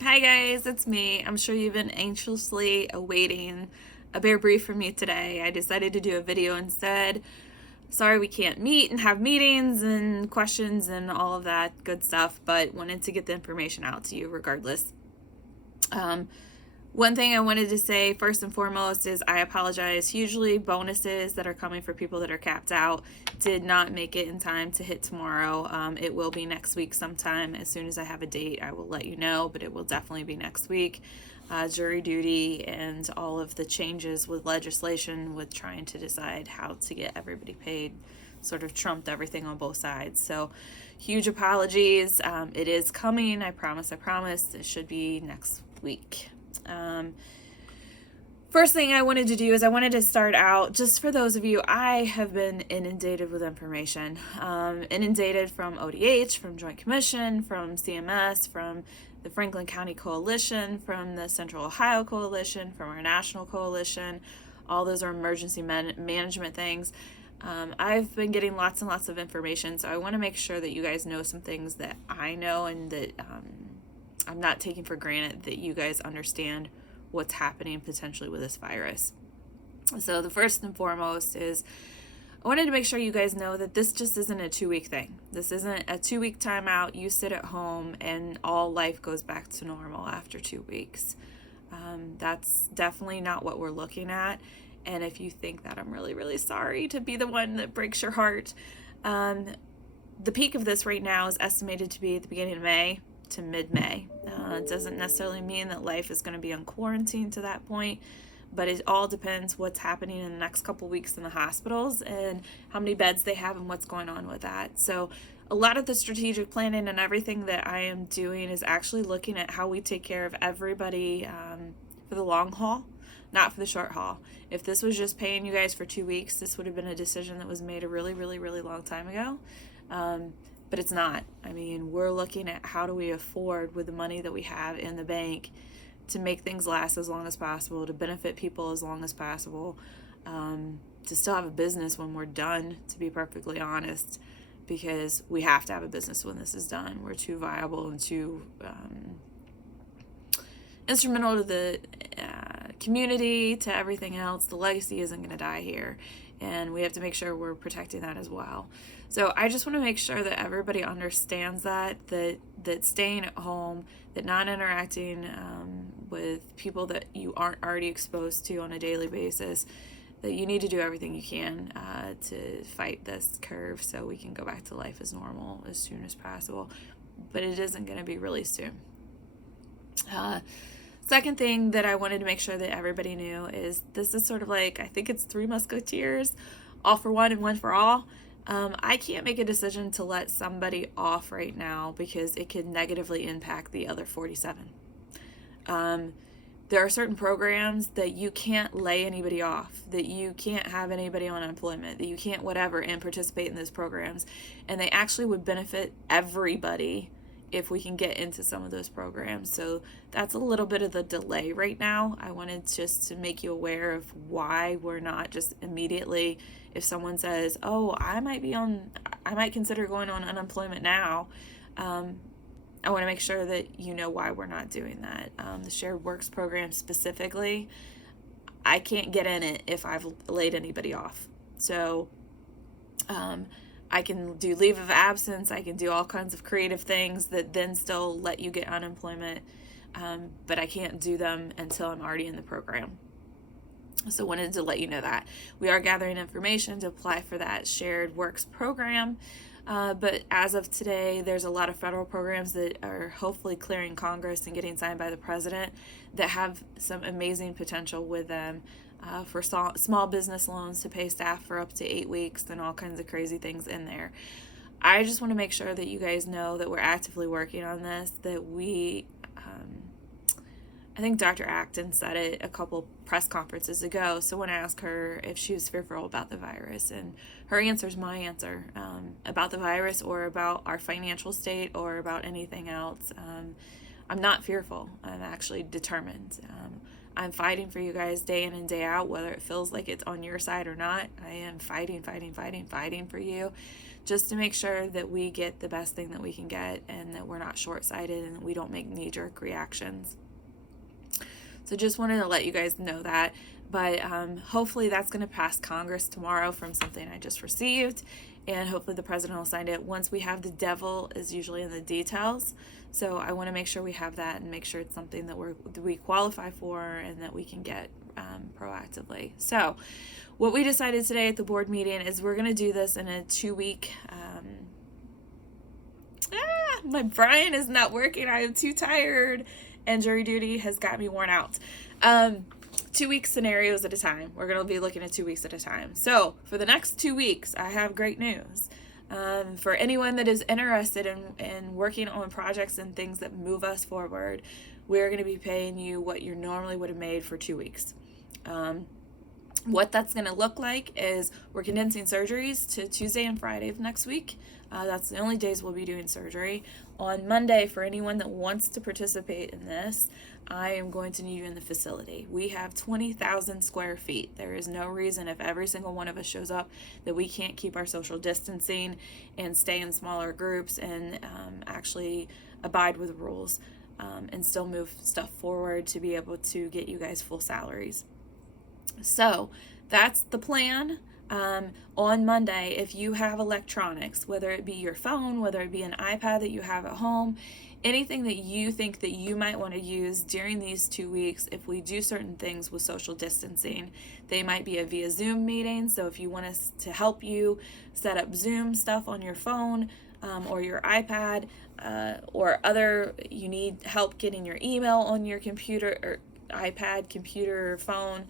Hi guys, it's me. I'm sure you've been anxiously awaiting a bear brief from me today. I decided to do a video instead. Sorry we can't meet and have meetings and questions and all of that good stuff, but wanted to get the information out to you regardless. One thing I wanted to say first and foremost is I apologize hugely. Bonuses that are coming for people that are capped out did not make it in time to hit tomorrow. It will be next week sometime. As soon as I have a date, I will let you know, but it will definitely be next week. Jury duty and all of the changes with legislation with trying to decide how to get everybody paid sort of trumped everything on both sides. So huge apologies. It is coming. I promise. It should be next week. First thing I wanted to do is I wanted to start out, just for those of you, I have been inundated with information. Inundated from ODH, from Joint Commission, from CMS, from the Franklin County Coalition, from the Central Ohio Coalition, from our national coalition. All those are emergency management things. I've been getting lots and lots of information, so I want to make sure that you guys know some things that I know and that I'm not taking for granted that you guys understand what's happening potentially with this virus. So the first and foremost is I wanted to make sure you guys know that this just isn't a 2-week thing. This isn't a 2-week timeout. You sit at home and all life goes back to normal after 2 weeks. That's definitely not what we're looking at. And if you think that, I'm really, really sorry to be the one that breaks your heart. The peak of this right now is estimated to be at the beginning of May to mid-May. It doesn't necessarily mean that life is going to be on quarantine to that point, but it all depends what's happening in the next couple weeks in the hospitals and how many beds they have and what's going on with that. So a lot of the strategic planning and everything that I am doing is actually looking at how we take care of everybody for the long haul, not for the short haul. If this was just paying you guys for 2 weeks, this would have been a decision that was made a really, really, really long time ago. But it's not. I mean, we're looking at how do we afford with the money that we have in the bank to make things last as long as possible, to benefit people as long as possible, to still have a business when we're done, to be perfectly honest, because we have to have a business when this is done. We're too viable and too instrumental to the community, to everything else. The legacy isn't going to die here, and we have to make sure we're protecting that as well. So I just want to make sure that everybody understands that staying at home, that not interacting with people that you aren't already exposed to on a daily basis, that you need to do everything you can to fight this curve so we can go back to life as normal as soon as possible. But it isn't going to be really soon. Second thing that I wanted to make sure that everybody knew is this is sort of like, I think it's Three Musketeers, all for one and one for all. I can't make a decision to let somebody off right now because it could negatively impact the other 47. There are certain programs that you can't lay anybody off, that you can't have anybody on unemployment, that you can't whatever and participate in those programs. And they actually would benefit everybody if we can get into some of those programs. So that's a little bit of the delay right now. I wanted just to make you aware of why we're not just immediately, if someone says, oh, I might consider going on unemployment now, I want to make sure that you know why we're not doing that. The Shared Works program specifically, I can't get in it if I've laid anybody off. So I can do leave of absence. I can do all kinds of creative things that then still let you get unemployment, but I can't do them until I'm already in the program. So wanted to let you know that. We are gathering information to apply for that Shared Works program, but as of today, there's a lot of federal programs that are hopefully clearing Congress and getting signed by the president that have some amazing potential with them. For small business loans to pay staff for up to 8 weeks and all kinds of crazy things in there. I just want to make sure that you guys know that we're actively working on this, that we, I think Dr. Acton said it a couple press conferences ago, someone asked her if she was fearful about the virus, and her answer is my answer, about the virus or about our financial state or about anything else. I'm not fearful. I'm actually determined. I'm fighting for you guys day in and day out, whether it feels like it's on your side or not. I am fighting for you, just to make sure that we get the best thing that we can get, and that we're not short-sighted, and that we don't make knee-jerk reactions. So just wanted to let you guys know that. But hopefully that's going to pass Congress tomorrow from something I just received, and hopefully the president will sign it. Once we have, the devil is usually in the details. So I want to make sure we have that, and make sure it's something that we qualify for, and that we can get proactively. So what we decided today at the board meeting is we're going to do this in a 2-week. My brain is not working. I am too tired, and jury duty has got me worn out. 2-week scenarios at a time. We're going to be looking at 2 weeks at a time. So for the next 2 weeks, I have great news. For anyone that is interested in working on projects and things that move us forward, we're going to be paying you what you normally would have made for 2 weeks. What that's going to look like is we're condensing surgeries to Tuesday and Friday of next week. That's the only days we'll be doing surgery. On Monday, for anyone that wants to participate in this, I am going to need you in the facility. We have 20,000 square feet. There is no reason, if every single one of us shows up, that we can't keep our social distancing and stay in smaller groups and actually abide with rules and still move stuff forward to be able to get you guys full salaries. So that's the plan. On Monday, if you have electronics, whether it be your phone, whether it be an iPad that you have at home, anything that you think that you might want to use during these 2 weeks, if we do certain things with social distancing, they might be a via Zoom meeting. So if you want us to help you set up Zoom stuff on your phone or your iPad, or you need help getting your email on your computer or iPad, computer, phone,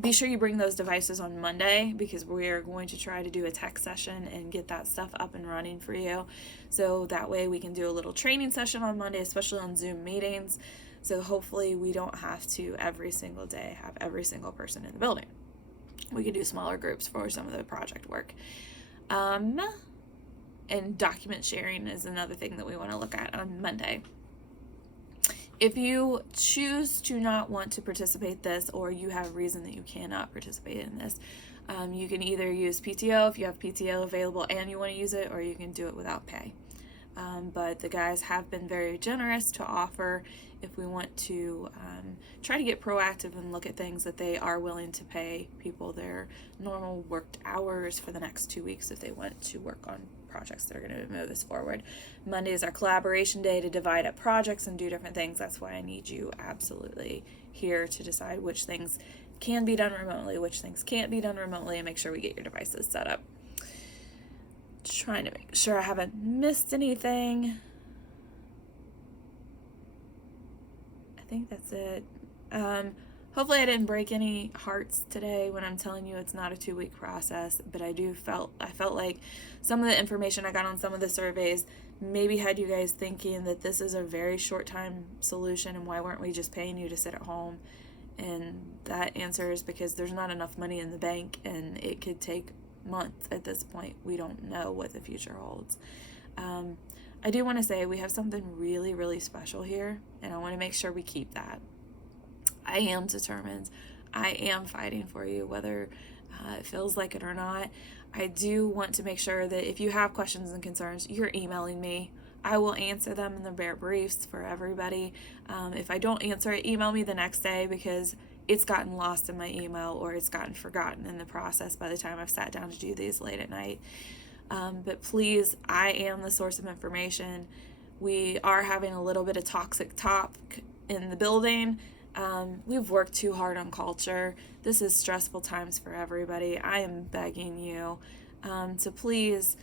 be sure you bring those devices on Monday, because we are going to try to do a tech session and get that stuff up and running for you. So that way we can do a little training session on Monday, especially on Zoom meetings. So hopefully we don't have to every single day have every single person in the building. We can do smaller groups for some of the project work. And document sharing is another thing that we want to look at on Monday. If you choose to not want to participate this, or you have a reason that you cannot participate in this, you can either use PTO if you have PTO available and you want to use it, or you can do it without pay. But the guys have been very generous to offer, if we want to try to get proactive and look at things, that they are willing to pay people their normal worked hours for the next 2 weeks if they want to work on projects that are going to move us forward. Monday is our collaboration day to divide up projects and do different things. That's why I need you absolutely here to decide which things can be done remotely, which things can't be done remotely, and make sure we get your devices set up. Trying to make sure I haven't missed anything. I think that's it. Hopefully I didn't break any hearts today when I'm telling you it's not a 2-week process, but I felt like some of the information I got on some of the surveys maybe had you guys thinking that this is a very short time solution, and why weren't we just paying you to sit at home? And that answer is because there's not enough money in the bank, and it could take months at this point. We don't know what the future holds. I do want to say we have something really, really special here, and I want to make sure we keep that. I am determined. I am fighting for you, whether it feels like it or not. I do want to make sure that if you have questions and concerns, you're emailing me. I will answer them in the bear briefs for everybody. If I don't answer it, email me the next day, because it's gotten lost in my email, or it's gotten forgotten in the process by the time I've sat down to do these late at night. But please, I am the source of information. We are having a little bit of toxic talk in the building. We've worked too hard on culture. This is stressful times for everybody. I am begging you to please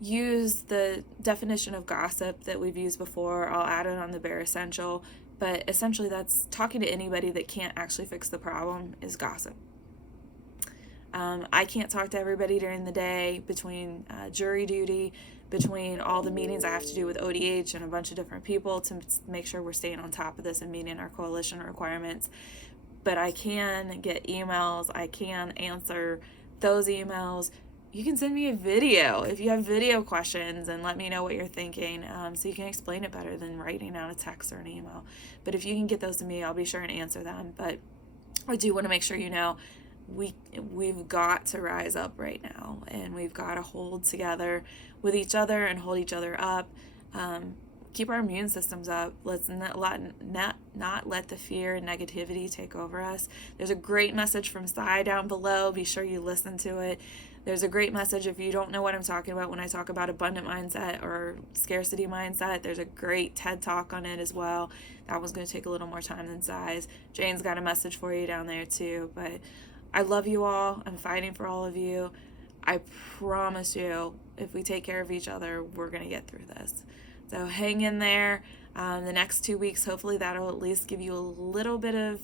use the definition of gossip that we've used before. I'll add it on the bare essential, but essentially that's talking to anybody that can't actually fix the problem is gossip. I can't talk to everybody during the day between jury duty, between all the meetings I have to do with ODH and a bunch of different people to make sure we're staying on top of this and meeting our coalition requirements. But I can get emails, I can answer those emails, you can send me a video if you have video questions and let me know what you're thinking, so you can explain it better than writing out a text or an email. But if you can get those to me, I'll be sure and answer them. But I do want to make sure you know we've got to rise up right now, and we've got to hold together with each other and hold each other up. Keep our immune systems up. Let's not let the fear and negativity take over us. There's a great message from Sai down below. Be sure you listen to it. There's a great message if you don't know what I'm talking about when I talk about abundant mindset or scarcity mindset. There's a great TED Talk on it as well. That one's going to take a little more time than Sai's. Jane's got a message for you down there too. But I love you all. I'm fighting for all of you. I promise you, if we take care of each other, we're going to get through this. So hang in there. The next 2 weeks, hopefully that'll at least give you a little bit of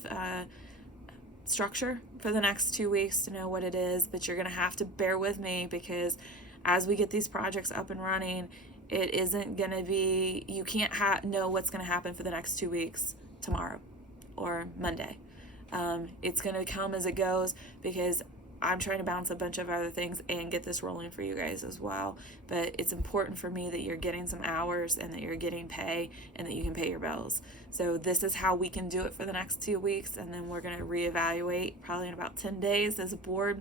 structure for the next 2 weeks to know what it is. But you're going to have to bear with me, because as we get these projects up and running, it isn't going to be, you can't know what's going to happen for the next 2 weeks tomorrow or Monday. It's going to come as it goes, because I'm trying to balance a bunch of other things and get this rolling for you guys as well. But it's important for me that you're getting some hours and that you're getting pay and that you can pay your bills. So this is how we can do it for the next 2 weeks, and then we're going to reevaluate probably in about 10 days as a board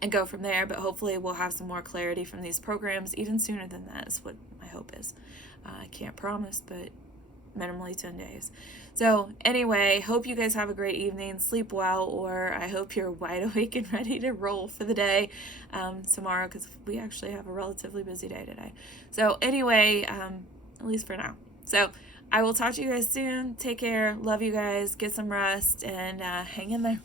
and go from there. But hopefully we'll have some more clarity from these programs even sooner than that is what my hope is. I can't promise, but minimally 10 days. So anyway, hope you guys have a great evening. Sleep well, or I hope you're wide awake and ready to roll for the day tomorrow, because we actually have a relatively busy day today. So anyway, at least for now. So I will talk to you guys soon. Take care. Love you guys. Get some rest, and hang in there.